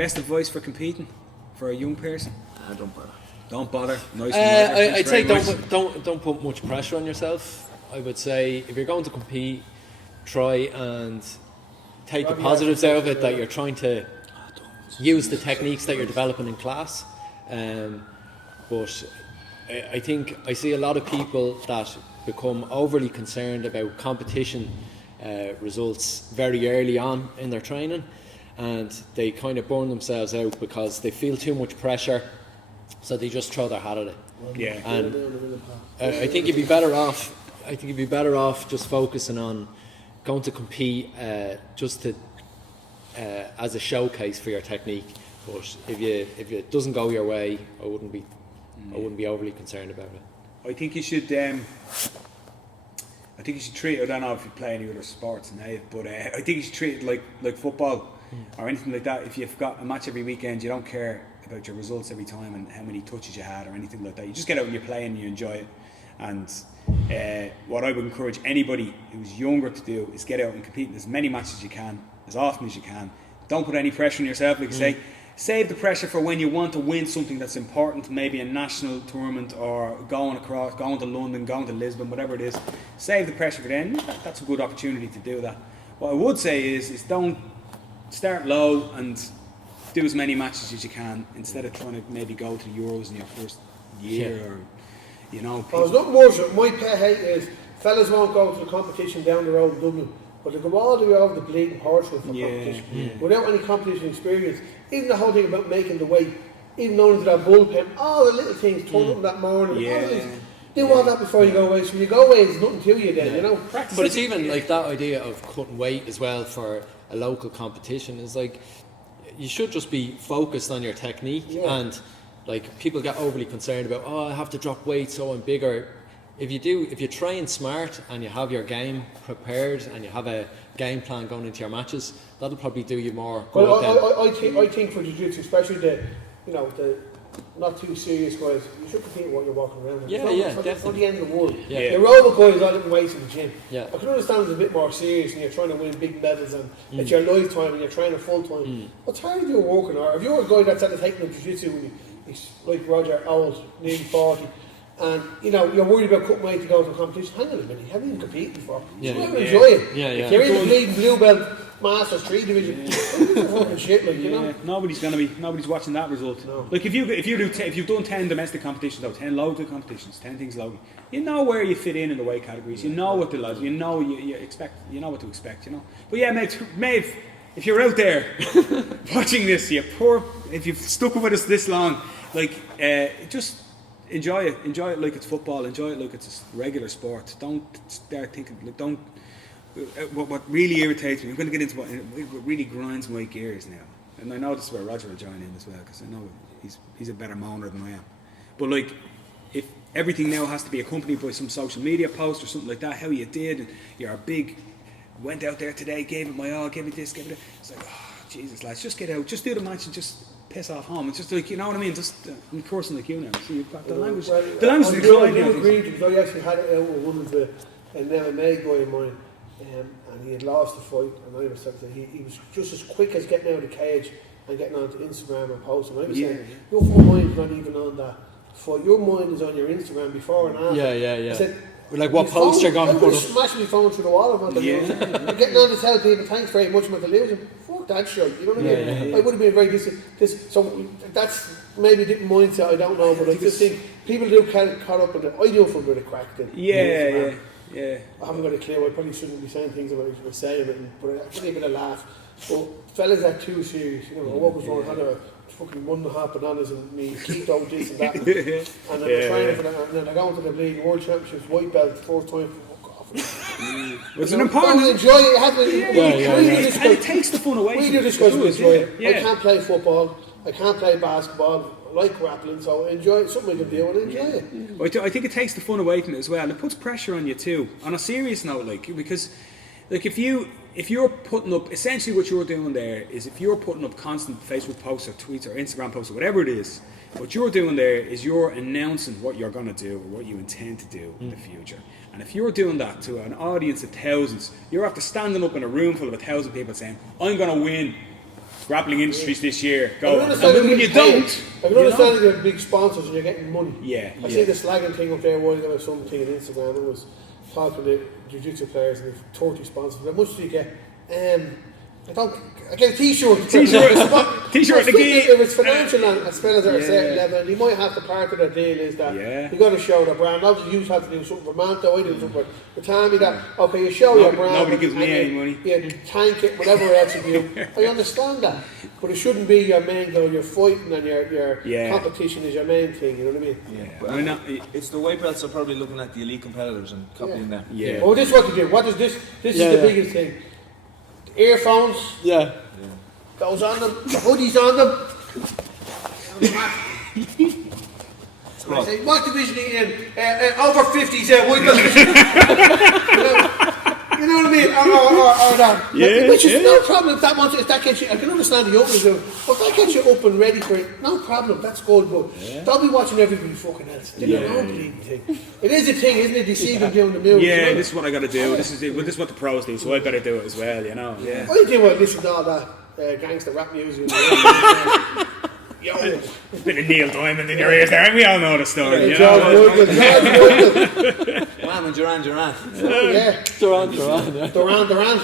best advice for competing for a young person? Don't bother. Don't bother. Nice. I'd say don't put much pressure on yourself. I would say if you're going to compete, try and take the positives out of it, that you're trying to use the techniques that you're developing in class. But I think I see a lot of people that become overly concerned about competition results very early on in their training, and they kind of burn themselves out because they feel too much pressure, so they just throw their hat at it. Yeah. And I think you'd be better off. I think you'd be better off just focusing on going to compete just to as a showcase for your technique. But if it doesn't go your way, I wouldn't be overly concerned about it. I think you should. I think you should treat. I don't know if you play any other sports now, but I think you should treat it like football or anything like that. If you've got a match every weekend, you don't care about your results every time and how many touches you had or anything like that. You just get out and you play and you enjoy it. And what I would encourage anybody who's younger to do is get out and compete in as many matches as you can, as often as you can. Don't put any pressure on yourself, like you say. Save the pressure for when you want to win something that's important, maybe a national tournament or going to London, going to Lisbon, whatever it is. Save the pressure for then. That's a good opportunity to do that. What I would say is don't start low and do as many matches as you can instead of trying to maybe go to the Euros in your first year or, you know. There's nothing worse. My pet hate is fellas won't go to the competition down the road in Dublin, but they go all the way over the bleeding horseshoe for competition without any competition experience. Even the whole thing about making the weight, even going into that bullpen, all the little things, turn up that morning, do all that before you go away. So when you go away, there's nothing to you then, you know. But it's even like that idea of cutting weight as well for a local competition is like, you should just be focused on your technique, and like people get overly concerned about, I have to drop weight so I'm bigger. If you train smart and you have your game prepared and you have a game plan going into your matches, that'll probably do you more good. Well, I think for Jiu-Jitsu, especially the not too serious guys, you should compete with what you're walking around with. It's not the end of the world. The aerobic guys are living weights in the gym. I can understand it's a bit more serious and you're trying to win big medals and it's your lifetime and you're training full time. But how are you working? Or if you're a guy that's at the taking of Jiu-Jitsu and he's like Roger, old, nearly 40, and you're worried about cutting weight to go to a competition, hang on a minute, you haven't even competed before. Enjoy it. If you're in the bleeding blue belt Masters 3 division, fucking shit, like, you know. Nobody's watching that result. No. Like if you've done 10 domestic competitions or 10 local competitions, 10 things local, you know where you fit in the weight categories. You know what the lads, you know what to expect, you know. But yeah, Maeve, if you're out there watching this, if you've stuck with us this long, like just enjoy it like it's football, enjoy it like it's a regular sport. Don't start thinking, like, what really irritates me, I'm going to get into what really grinds my gears now, and I know this is where Roger will join in as well, because I know he's a better moaner than I am, but like, if everything now has to be accompanied by some social media post or something like that, how you did, and you're a big, went out there today, gave it my all, gave it this, gave it that, it's like, oh Jesus lads, just get out, just do the match and just piss off home. It's just like, you know what I mean, just I'm cursing like you now, so you've got the language I do agree, because I actually had it out with one of an MMA guy of mine, and he had lost the fight, and I was saying he was just as quick as getting out of the cage and getting onto Instagram and posting. I was saying, your mind's not even on that fight, your mind is on your Instagram before and after. I said, like what post you're going to put up. Smashing my phone through the wall about the losing. You're getting on to tell people thanks very much about the losing. Fuck that shit, you know what I mean? I would have been very so that's maybe a different mindset, I don't know, but I just think people do get caught up in it. I do for a bit of crack then. I haven't got a clue. I probably shouldn't be saying things about what I say, but I give a bit of laugh. But fellas are too serious. You know, what was wrong? I had a fucking 1.5 bananas and me keto this and that, and then they're training for that, and then they're going to the bleeding World Championships white belt first time. It's an important. Enjoy it. And it takes the fun away. We do this because we enjoy it. I can't play football. I can't play basketball. I like grappling, so enjoy it. Something I can do and enjoy it. I think it takes the fun away from it as well, and it puts pressure on you too. On a serious note, because if you're putting up, essentially what you're doing there is, if you're putting up constant Facebook posts or tweets or Instagram posts or whatever it is, what you're doing there is you're announcing what you're going to do or what you intend to do in the future. And if you're doing that to an audience of thousands, you're after standing up in a room full of 1,000 people saying, I'm going to win grappling industries this year. I Go. can understand And when you don't, I can understand that you're big sponsors and you're getting money. Yeah. I see the slagging thing up there a while ago, something on Instagram. It was talking to Jiu-Jitsu players and they've 30 sponsors. How much do you get? I get a t-shirt. T-shirt the key. If it's financial and as well as at a certain level, and you might have to part of their deal is that you got to show the brand. Obviously, you have to do something for Manto, I do something for Tommy. That okay, you show your brand. Nobody gives me any money. Yeah, tank it, whatever else you do. I understand that, but it shouldn't be your main goal. You're fighting and your competition is your main thing. You know what I mean? Yeah. It's the white belts are probably looking at the elite competitors and copying them. Yeah. Oh, this is what you do. What is this? This is the biggest thing. Earphones. Yeah. Goes on them. The hoodies on them. I say, what division are you in? Over 50s, white belt. You know what I mean? Or that. Which is no problem if that wants if that gets you. I can understand the openers do, but if that gets you up and ready for it, no problem. That's good. But don't be watching everybody fucking else. Thing. It is a thing, isn't it? You see them doing the moves. Yeah, this is what I got to do. This is what the pros do. So I better do it as well. You know. Yeah. I do listen to all that gangster rap music. Yo. A bit of Neil Diamond in your ears there, and we all know the story. You George know? Woodland. Wham and Duran. Oh, yeah. Duran. Doran.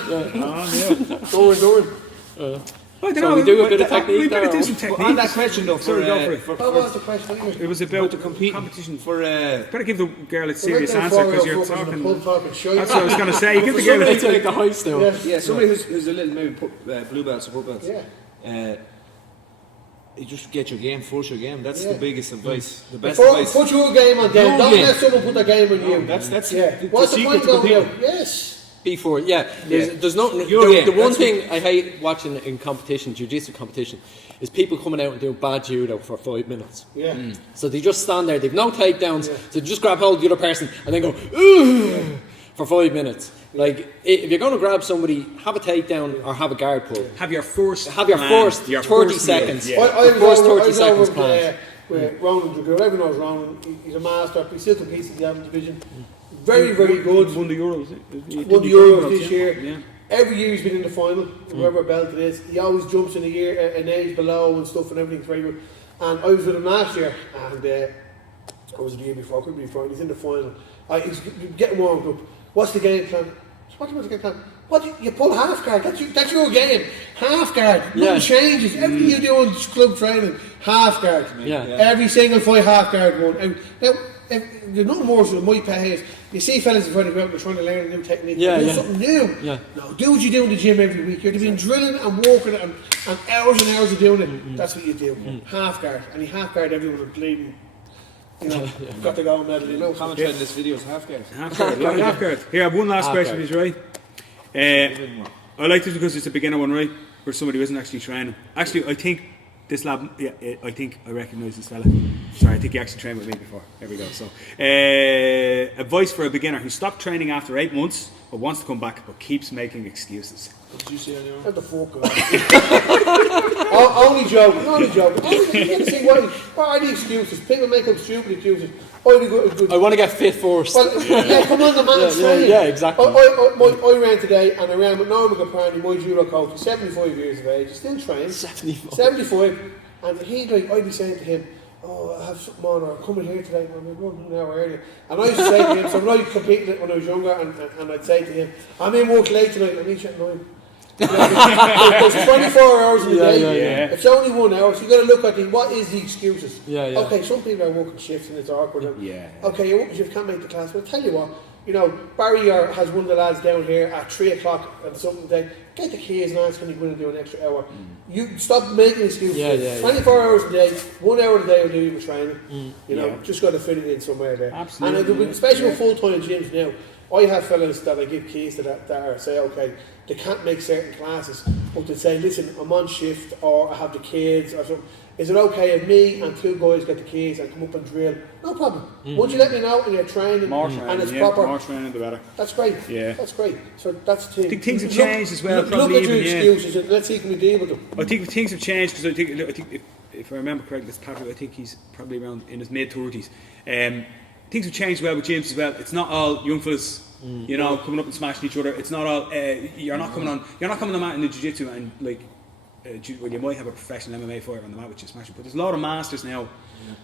I don't So know. we do a bit of technique We better there, do some or- technique. On that question though, Sorry, go for it. What was the question? It was about to compete competition. for better give the girl a serious answer because you're talking. That's That's what I was going to say. Give the girl It's a like the high still. yeah, somebody who's a little maybe blue belts or purple belts. Yeah. You just get your game, force your game. That's the biggest advice. The best Before, advice. put your game on them. Your Don't game. let someone put their game on you. That's What's the secret point to going competing. out? Yes. Before, there's no. Your game. The one That's thing I hate watching in competition, jiu-jitsu competition, is people coming out and doing bad judo for 5 minutes. Yeah. So they just stand there, they've no takedowns, so they just grab hold of the other person and then go, ooh, for 5 minutes. Like, if you're going to grab somebody, have a takedown or have a guard pull. Have your first. Have your first 30 seconds. Yeah. I The first 30 was seconds over planned. with Ronan Dragoo. Everyone knows Ronan. He's a master. He still competes in the Adams division. Very, very good. Won the Euros. Won the Euros this year. Yeah. Every year he's been in the final, whoever belt it is. He always jumps in a year, an age below and stuff, and everything's very good. And I was with him last year, and I was the year before, couldn't be before, and he's in the final. He's getting warmed up. What's the game plan? What's the game plan? You pull half guard. That's your game. Half guard. Nothing changes. Everything you do in club training, half guard. Every single fight, half guard one. Now, there's nothing more than my pay is. You see fellas in front of you out trying to learn a new technique. Do something new. No, do what you do in the gym every week. You're to be drilling and walking and hours and hours of doing it. That's what you do. Half guard. And you half guard everyone and bleeding. You know, got the gold medal, you know. Commentating this video is half guard. Half guard. Here, I have one last question, is right. I like this because it's a beginner one, right? For somebody who isn't actually training. Actually, I think this lab, I think I recognise this fella. Sorry, I think he actually trained with me before. There we go. So, advice for a beginner who stopped training after 8 months but wants to come back but keeps making excuses. What did you say earlier? What the fuck? Only joking. You see what are the excuses? People make up stupid excuses. I want to get fit first. Well, come on, the man's training. Yeah, exactly. I ran today and I ran with Norman Gaprani, my judo coach. He's 75 years of age. He's still trained. 75. And I'd be saying to him, I have something on, or I'm coming here today, I'm going an hour earlier. And I used to say to him, so when I competed when I was younger, and I'd say to him, I'm in work late tonight, I need you at 9. There's 24 hours in the day. It's only 1 hour, so you got to look at what is the excuses. Okay, some people are working shifts and it's awkward. Okay, you're working shift, can't make the class. But I'll tell you what, Barry has one of the lads down here at 3 o'clock and something day. Get the keys and ask, can you go in and do an extra hour? You stop making excuses. 24 hours a day, 1 hour a day will do you for training. Just got to fit it in somewhere there. Absolutely. And especially with full-time gyms now, I have fellas that I give keys to that are say, okay, they can't make certain classes, but they say, listen, I'm on shift or I have the kids or something. Is it okay if me and 2 guys get the keys and come up and drill? No problem. Once you let me know and you're training and it's proper, more training the better. that's great. Yeah. That's great. So that's the thing. I think things have changed as well. Look Probably at your even, excuses and let's see can we deal with them. I think things have changed because I think if I remember correctly, it's Patrick. I think he's probably around in his mid-30s. Things have changed well with gyms as well. It's not all young fellas, coming up and smashing each other. It's not all. You're not coming on the mat in the jiu-jitsu and like well, you might have a professional MMA fighter on the mat which is smashing, but there's a lot of masters now.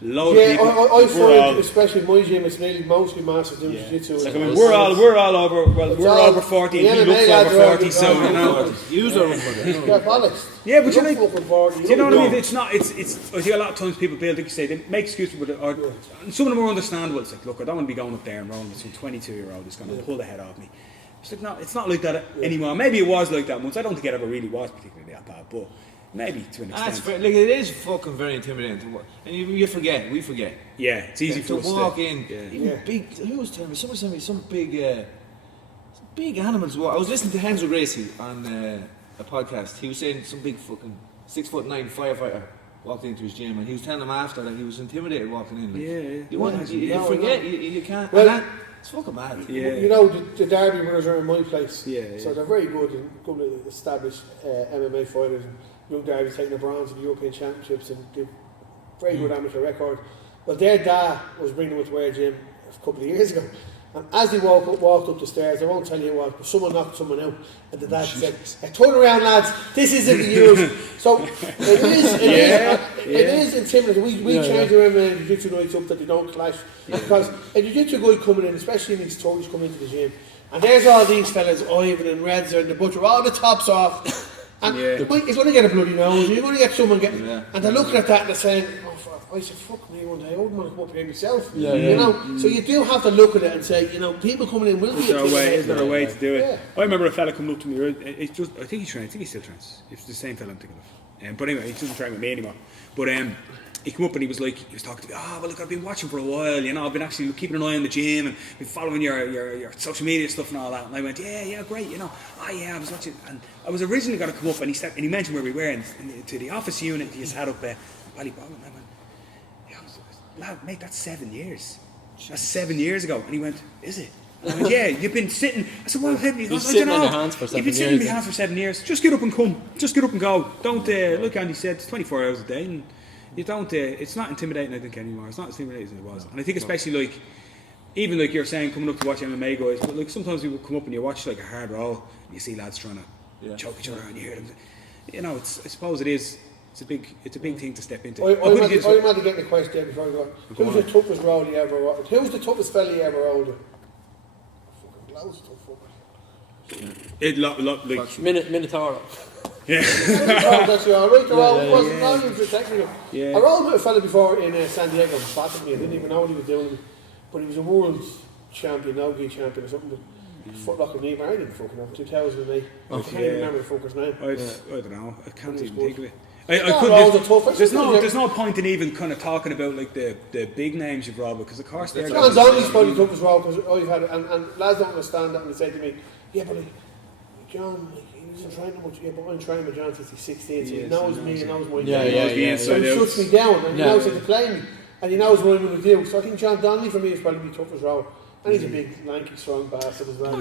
Load of people. I find, especially in my gym, it's mainly mostly masters doing jiu-jitsu. Like, I mean, we're all over. Well, we're all over 40, and he looks over 40, so you know. Use over 40. Yeah, bollocks. Yeah, but you like, do you know what I mean? It's not. It's. I think a lot of times people like you say, they make excuses, but some of them are understandable. It's like, look, I don't want to be going up there and rolling with some 22-year-old who's going to pull the head off me. It's like, no, it's not like that anymore. Maybe it was like that once. I don't think it ever really was particularly that bad, but maybe to an extent. Like, it is fucking very intimidating to watch. And we forget. Yeah, it's easy for us to walk in. Even big. Who was telling me? Someone told me some big animals. I was listening to Henzo Gracie on a podcast. He was saying some big fucking 6'9" firefighter walked into his gym, and he was telling him after that he was intimidated walking in. Like, you forget. You can't. Well, it's fucking mad. Yeah. You know, the Derby brothers are in my place. So they're very good and good established MMA fighters. And young Derby's taking the bronze in the European Championships and did very good amateur record. Well, their dad was bringing them to our gym a couple of years ago. And as they walked up the stairs, I won't tell you what, but someone knocked someone out. And the dad said, turn around, lads, this isn't the use. So it is intimidating. We change our MMA jiu-jitsu nights up that they don't clash. Because a jiu-jitsu guy coming in, especially in these tourists coming into the gym, and there's all these fellas, Ivan and Reds and the Butcher, all the tops off. And he's going to get a bloody nose, you're going to get someone getting... And they're looking at that and they're saying, I said, fuck me one day, I wouldn't want to come up here myself. You know, so you do have to look at it and say, you know, people coming in will be... Is there a way to do it? Yeah. I remember a fella coming up to me, it's just, I think he still trains. It's the same fella I'm thinking of. But anyway, he doesn't train with me anymore. But he came up and he was talking to me, well look, I've been watching for a while, you know, I've been actually keeping an eye on the gym and been following your social media stuff and all that. And I went, yeah, great, you know. I was watching, and I was originally going to come up and he mentioned where we were, and to the office unit, he just had up Ballyball, and I went, lad, mate, that's 7 years. That's 7 years ago. And he went, is it? And I went, yeah, you've been sitting. I said, well, have you? You've been sitting on your hands for 7 years. You've been sitting on your hands for 7 years. Just get up and come. Just get up and go. Don't, look, Andy said, it's 24 hours a day. And you don't, it's not intimidating, I think, anymore. It's not as intimidating as it was. And I think especially, like, even like you're saying, coming up to watch MMA guys, but like sometimes people come up and you watch like a hard roll, and you see lads trying to choke each other, and you hear them. You know, I suppose it is. It's a big thing to step into. I'm going to get the question before we go on. Who's the toughest role you ever rolled? Who's the toughest fella you ever rolled? Fucking loads of tough fuckers. Like Minotauro. Yeah. That's all right. Wasn't not even technical. I rolled with a fella before in San Diego, battered me. I didn't even know what he was doing, but he was a world champion, Nogi champion or something. Footlocker knee, I didn't fucking know. 2008. I can't even remember the fucker's name. I don't know. I can't even think of it. There's no point in even kind of talking about like the big names you've robbed, because of course they're John Donnelly's probably took as well, because I've had and lads don't understand that, and they say to me, yeah, but John, like, he doesn't train much. Yeah, but I'm training with John since he's 16, so he knows me, he knows my game. So he shuts me down, and he knows how to play me, and he knows what I'm going to do. So I think John Donnelly for me is probably the toughest role, and he's a big, lanky, strong bastard as well.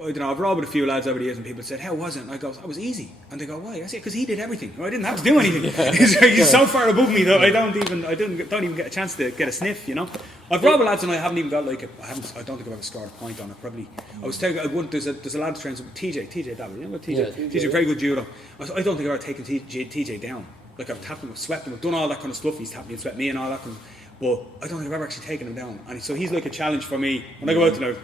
I don't know, I've robbed a few lads over the years and people said, how was it? And I go, it was easy. And they go, why? I said, because he did everything. I didn't have to do anything. He's so far above me that I don't even get a chance to get a sniff, you know. I've robbed lads and I haven't even got like I don't think I've ever scored a point on it, probably. I was telling you, there's a lad who trains with TJ David, you know what TJ? TJ, very good judo. I don't think I've ever taken TJ down. Like I've tapped him, I've swept him, I've done all that kind of stuff. He's tapped me and swept me and all that kind of, but I don't think I've ever actually taken him down. And so he's like a challenge for me. When I go out tonight,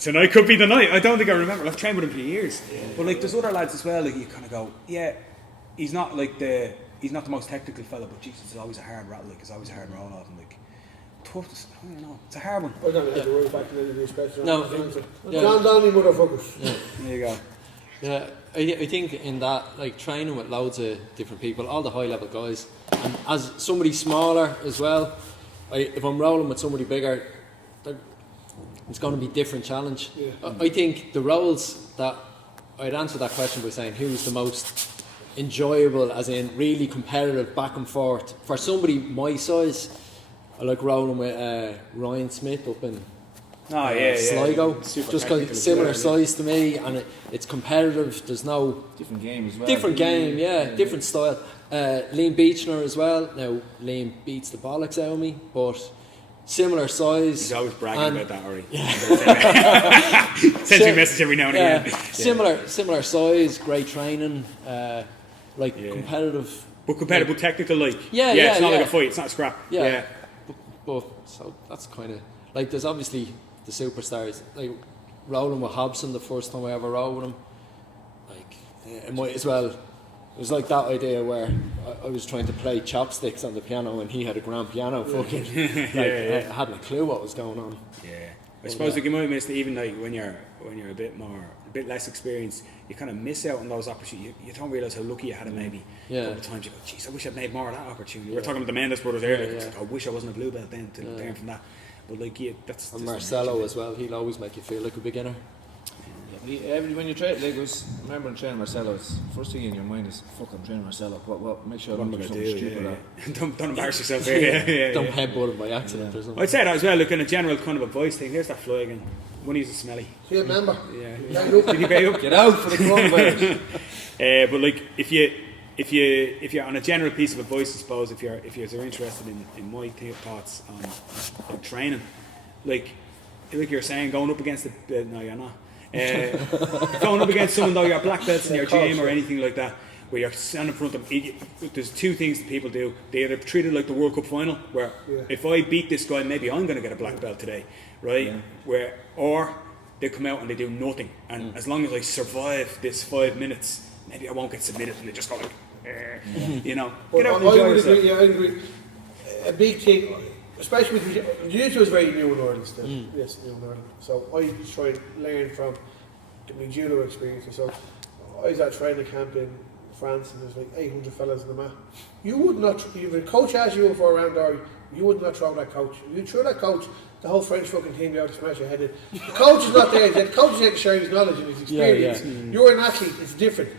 tonight could be the night. I don't think I remember. I've trained with him for years. But like there's other lads as well, like you kind of go, yeah, he's not the most technical fella, but Jesus, it's always a hard rattle, like it's always a hard roll off, and like tough. I don't know, it's a hard one. I don't have to worry back in any respect. No, John Donnelly motherfuckers. There you go. Yeah, I think in that, like training with loads of different people, all the high level guys, and as somebody smaller as well, if I'm rolling with somebody bigger, it's going to be a different challenge. I think the roles that I'd answer that question by saying who's the most enjoyable, as in really competitive back and forth. For somebody my size, I like rolling with Ryan Smith up in Sligo, just because it's similar size to me, and it's competitive. There's no different game as well. Different game, different style. Liam Beechner as well. Now Liam beats the bollocks out of me, but similar size. He's always bragging about that, Ori. Yeah. Sends me a message every now and again. Similar size, great training, competitive. But competitive, but technical, like. It's not like a fight, it's not a scrap. Yeah. But so that's kind of like, there's obviously the superstars, like rolling with Hobson the first time I ever rolled with him. Like, it might as well. It was like that idea where I was trying to play chopsticks on the piano and he had a grand piano. Fucking, I hadn't a clue what was going on. Yeah, I suppose like you might miss even like when you're a bit less experienced, you kind of miss out on those opportunities. You don't realise how lucky you had it maybe. A couple of times you go, geez, I wish I'd made more of that opportunity. We were talking about the Mendes brothers earlier. Like, I wish I wasn't a blue belt then to learn from that. But like, that's. And Marcelo as well. He'll always make you feel like a beginner. When you train, like, remember training Marcelo, first thing in your mind is, fuck, I'm training Marcelo. What make sure I don't do something stupid. Don't embarrass yourself here. Don't headbutt him by accident or something. I'd say that as well, look, in a general kind of advice thing. Here's that fly again. One is smelly. See a member. Yeah. Did you pay up? Get out for the coronavirus. But like, if you're on a general piece of advice, I suppose, if you're interested in my thoughts on training, like you're saying, going up against no, you're not. Going up against someone though, you're black belts in your gym or anything like that, where you're standing in front of them, there's two things that people do. They either treat it like the World Cup final, where if I beat this guy, maybe I'm going to get a black belt today, right? Or they come out and they do nothing, and as long as I survive this 5 minutes, maybe I won't get submitted, and they just go like, you know. Get out and enjoy yourself. I agree. A big thing, especially with Jiu-Jitsu is very new in Ireland still. Yes, new in Ireland. So I try to learn from my judo experiences. So I was at a training camp in France and there's like 800 fellas on the mat. You would not, if a coach asked you for a round or you would not throw that coach. If you throw that coach, the whole French fucking team be able to smash your head in. The coach is not there. The coach is there to share his knowledge and his experience. You're an athlete, it's different.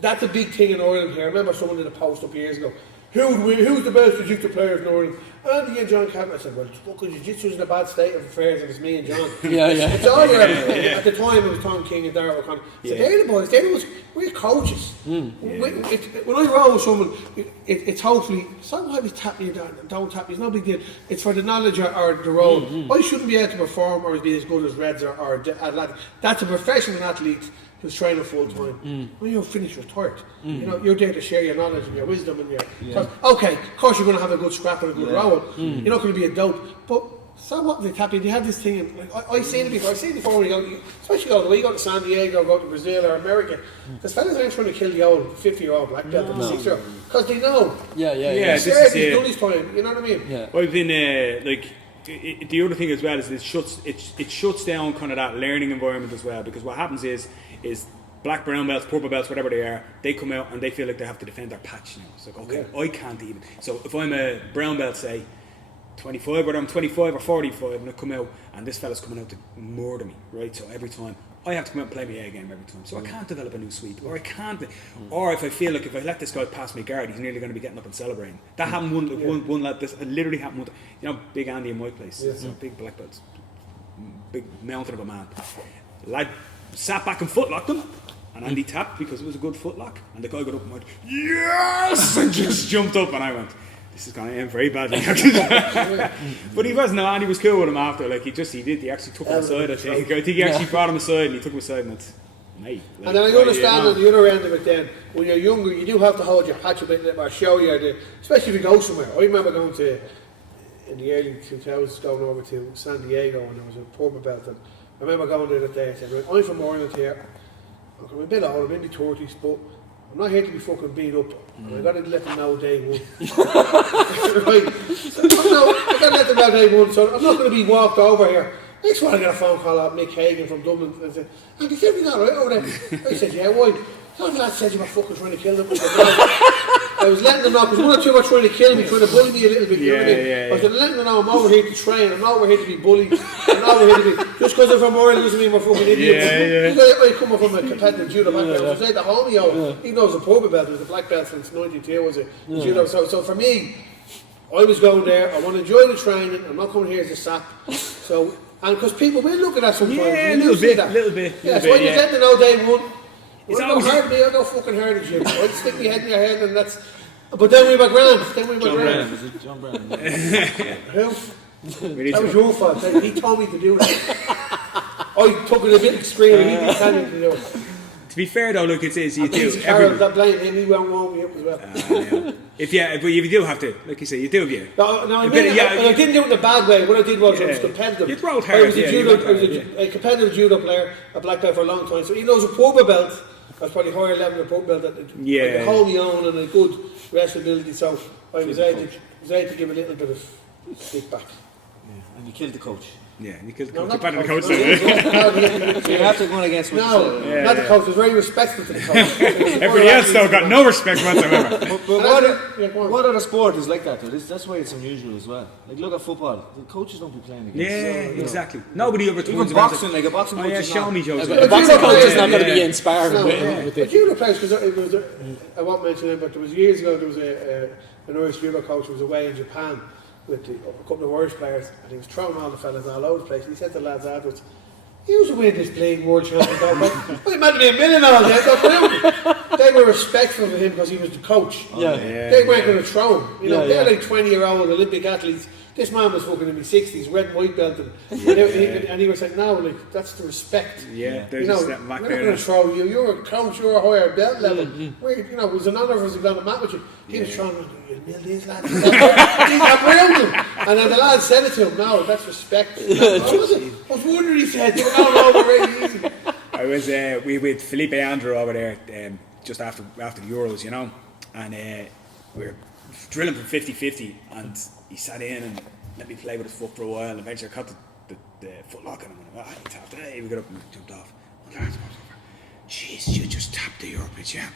That's a big thing in Ireland here. I remember someone did a post up years ago. Who's the best Jiu-Jitsu players in Ireland? Andy and John Captain. I said, well, fucking Jiu-Jitsu is in a bad state of affairs and it's me and John. It's all there. At the time it was Tom King and Darrell O'Connor. So they're the boys. We're coaches. When I roll with someone, it's hopefully, sometimes tap me down, don't tap me, it's no big deal. It's for the knowledge or the role. I shouldn't be able to perform or be as good as Reds or athletic. That's a professional athlete who's training full time. When you're finished, you're tired. You know, you're there to share your knowledge and your wisdom and your. Okay, of course you're going to have a good scrap and a good roll. You're not going to be a dope, but so what? They tap you. They have this thing. And, like, I've seen it before. I've seen it before when you go, especially all the way you go to San Diego, go to Brazil or America. Because fellas aren't trying to kill the old 50-year-old black belt and the 6-year-old because they know. He's done his time. You know what I mean? Yeah. I've been the other thing as well is it shuts down kind of that learning environment as well, because what happens is black, brown belts, purple belts, whatever they are, they come out and they feel like they have to defend their patch. You know, it's like, okay, I can't even. So if I'm a brown belt, say 25, whether I'm 25 or 45, and I come out and this fella's coming out to murder me, right? So every time I have to come out and play my A game every time. So I can't develop a new sweep, or I can't, or if I feel like if I let this guy pass my guard, he's nearly going to be getting up and celebrating. That happened one lad. This literally happened. You know, Big Andy in my place. It's a big black belt, big mountain of a man. Lad sat back and footlocked him. And Andy tapped because it was a good footlock. And the guy got up and went, yes! And just jumped up. And I went, this is going to end very badly. But he wasn't. Andy was cool with him after. Like, he actually took him aside, I think. I think he actually brought him aside and he took him aside and went, mate. Like, and then I understand on the other end of it then, when you're younger, you do have to hold your patch a bit or show you, especially if you go somewhere. I remember going to, in the early 2000s, going over to San Diego and there was a purple belt. And I remember going there that day and saying, I'm from Ireland here. I'm a bit old, I'm in my 30s, but I'm not here to be fucking beat up. And I got to let them know day one. Right? So, I got to let them know day one, so I'm not going to be walked over here. Next one I got a phone call out Mick Hagan from Dublin and said, Andy, you me that right over there? I said, yeah, why? Some lads said you were fucking trying to kill them. I was letting them know, because one or two were trying to kill me, trying to bully me a little bit. I was letting them know I'm over here to train, I'm not over here to be bullied, I'm not over here to be, just because I'm from Ireland doesn't mean we're fucking idiots. I come up from a competitive judo background, I was like the homie, even though it was a purple belt, it was a black belt since 92, was it? Judo. So for me, I was going there, I want to enjoy the training, I'm not coming here as a sap. So, and because people will look at that sometimes. Yeah, a little bit. Yeah, so I just let them know day one. It's not hard me, I go fucking hard at you. I'd stick my head in your head and that's. But then we were grand. John Brown. Who? That was your fault. He told me to do that. I took it a bit extreme and he didn't tell me to do it. To be fair though, look, it's you do. Carol, that blame him, he won't warm me up as well. Yeah. If you do have to, like you say, you do have you. No, I didn't do it in a bad way. What I did was I was competitive. You rolled hard. I was a competitive judo player, a black belt for a long time. So even though I was a purple belt, I was probably higher level than a purple belt. I could hold my own and a good wrestleability. So I was able to give a little bit of stick back. Yeah. And you killed the coach. Yeah, you killed the coach. Not You're better than the coach. No, you have to go on against what you said. not the coach. I was very respectful to the coach. Everybody else though got no respect whatsoever. But what other sport is like that? That's why it's unusual as well. Like look at football. The coaches don't be playing against. Yeah, exactly. Nobody ever even boxing, like a boxing coach. Oh yeah, show me, Joe. A boxing coach is not going to be inspired with it. Judo players, because it was, I won't mention it, but there was years ago there was an Irish judo coach who was away in Japan with a couple of Irish players, and he was throwing all the fellas all over the place. And he said to the lads afterwards, "You should win this bleeding world championship." I might be a million all day. They were respectful of him because he was the coach. They weren't going to throw him. They're like 20-year-old Olympic athletes. This man was fucking in his 60s, red and white belt, and he was like, "No, like that's the respect." Yeah, they're just stepping back there. We're not going to throw you. You're a coach. You're a higher belt level. It was an honour for us to be on the mat with you. He was trying to nail these lads. He's not around them. And then the lads said it to him. No, that's respect. I was wondering. He said, "You're not over really easy." I was we with Felipe Andrew over there just after the Euros, and we were drilling from 50-50, and he sat in and let me play with his foot for a while. And eventually I caught the foot lock on him, and he tapped it. Hey, we got up and jumped off. Jeez, you just tapped the Europe, yeah.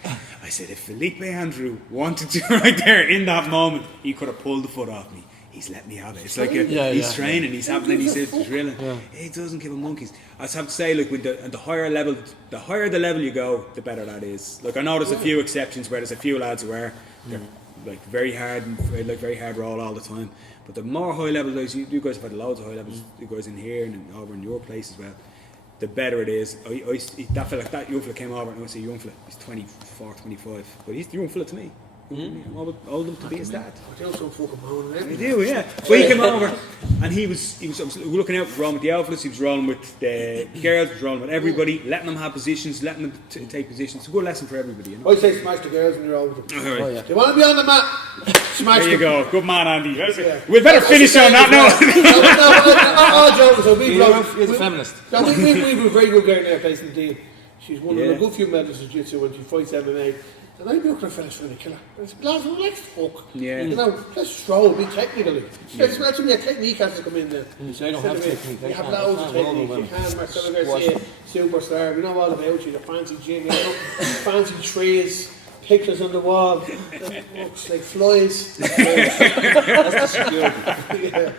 I said, if Felipe Andrew wanted to right there in that moment, he could have pulled the foot off me. He's let me have it. It's like he's training, he's happening, he's drilling. He doesn't give a monkeys. I just have to say, like with the higher level, the higher the level you go, the better that is. Like I know there's a few exceptions where there's a few lads who are they're like very hard roll all the time. But the more high level guys, you guys have had loads of high levels, you guys in here and over in your place as well. The better it is. That fella, that young fella came over, and I say young fella, he's 24, 25, but he's the young fella to me. I'm old enough to be his dad. I do some fucking moaning. I do, yeah. Well, he came over, and he was looking out, rolling with the alphas, he was rolling with the girls, he was rolling with everybody, letting them have positions, letting them take positions. It's a good lesson for everybody, I say smash the girls when you're over them. Right. They want to be on the mat, smash them. There you go. Good man, Andy. We'd better finish on that note. All jokes. You're a feminist. We have a very good girl in our place in the team. She's won a good few medals in Jiu-Jitsu when she fights MMA. And I'd be looking at fellas trying to kill her. I said, lads, let's fuck. Yeah. Let's stroll, be technical. That's when your technique has to come in there. So I don't have technique. You have loads of technique. You can, Marcelo Garcia, superstar. We know all about you. The fancy gym, fancy trees, pictures on the wall. It looks like flies. That's not security. Yeah.